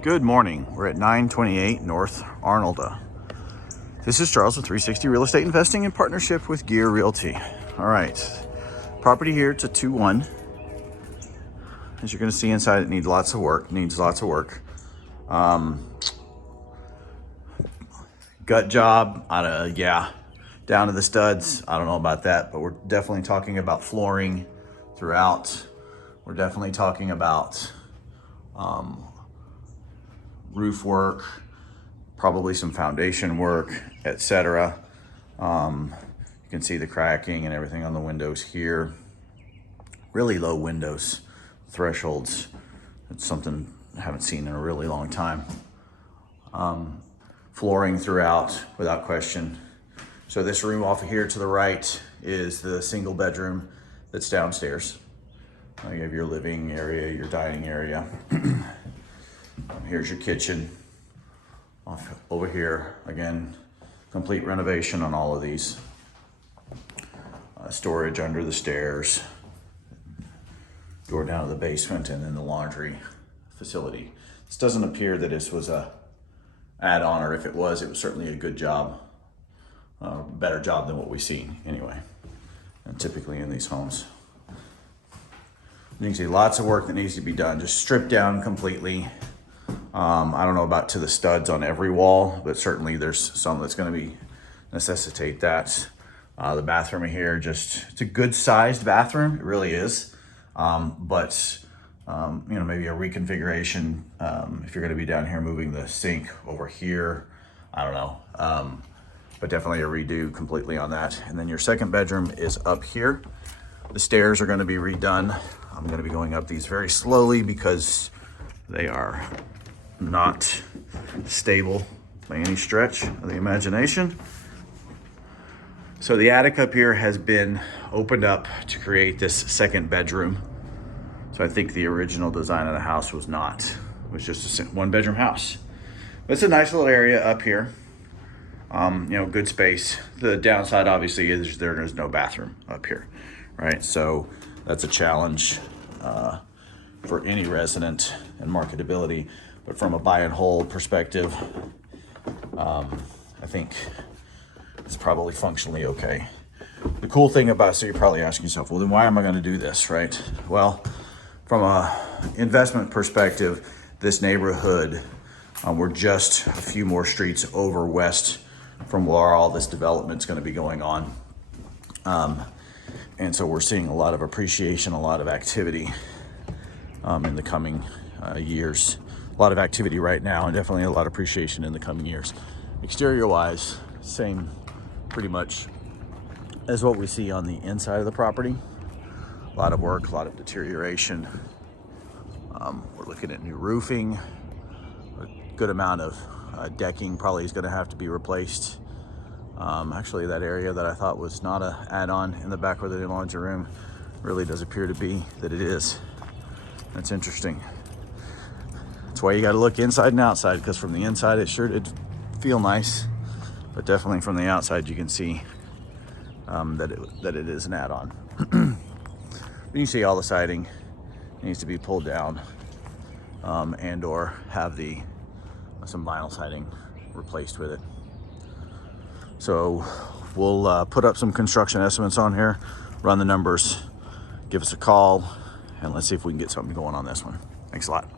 Good morning. We're at 928 North Arnolda. This is Charles with 360 Real Estate Investing in partnership with Gear Realty. All right, property here, it's a 2-1. As you're going to see inside, it needs lots of work. Gut job, down to the studs. I don't know about that, but we're definitely talking about flooring throughout. We're definitely talking about roof work, probably some foundation work, etc. You can see the cracking and everything on the windows here. Really low windows, thresholds. It's something I haven't seen in a really long time. Flooring throughout, without question. So this room off of here to the right is the single bedroom that's downstairs. You have your living area, your dining area. Here's your kitchen. Off over here, again, complete renovation on all of these. Storage under the stairs, door down to the basement, and then the laundry facility. This doesn't appear that this was a add-on, or if it was certainly a good job, better job than what we've seen anyway, and typically in these homes. You can see lots of work that needs to be done, just stripped down completely. I don't know about to the studs on every wall, but certainly there's some that's going to necessitate that. The bathroom here, it's a good sized bathroom. It really is. But maybe a reconfiguration. If you're going to be down here moving the sink over here, I don't know. But definitely a redo completely on that. And then your second bedroom is up here. The stairs are going to be redone. I'm going to be going up these very slowly because they are not stable by any stretch of the imagination. So the attic up here has been opened up to create this second bedroom. So I think the original design of the house was not. It was just a one bedroom house. But it's a nice little area up here. Good space. The downside obviously is there's no bathroom up here, right? So that's a challenge for any resident and marketability. But from a buy and hold perspective, I think it's probably functionally okay. The cool thing about, so you're probably asking yourself, well, then why am I going to do this, right? Well, from a investment perspective, this neighborhood, we're just a few more streets over west from where all this development's going to be going on. And so we're seeing a lot of appreciation, a lot of activity in the coming years. A lot of activity right now, and definitely a lot of appreciation in the coming years. Exterior wise, same pretty much as what we see on the inside of the property. A lot of work, a lot of deterioration. We're looking at new roofing. A good amount of decking probably is going to have to be replaced. Actually, that area that I thought was not an add-on in the back of the laundry room really does appear to be that it is. That's interesting. That's why you got to look inside and outside, because from the inside it sure did feel nice, but definitely from the outside you can see that it is an add-on. You see all the siding needs to be pulled down and or have some vinyl siding replaced with it. So we'll put up some construction estimates on here, run the numbers, give us a call, and let's see if we can get something going on this one. Thanks a lot.